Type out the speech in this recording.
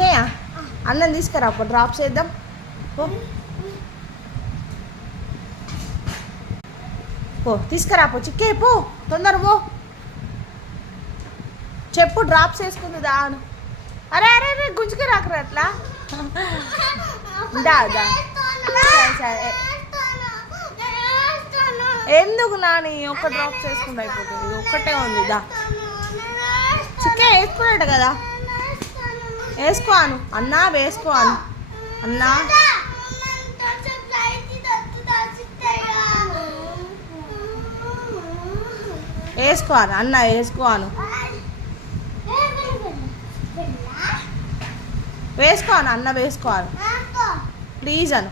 చిక్కయ్య అన్నం తీసుకురా అప్పుడు డ్రాప్ చేద్దాం పో పో తీసుకురా పో చిక్కయ్య పో తొందర పో చెప్పు డ్రాప్స్ వేసుకుంది దాను అరే అరే అరే గుంజుకి రాకరా అట్లా దా దా సరే ఎందుకు నాని ఒక్క డ్రాప్స్ వేసుకుంటూ అయిపోతుంది ఒక్కటే ఉంది దా చిక్కయ్య వేసుకున్నాడు కదా వేసుకోను అన్నా వేసుకోను అన్నా వేసుకోను అన్న వేసుకోను వేసుకోను అన్న వేసుకోను ప్లీజ్ అను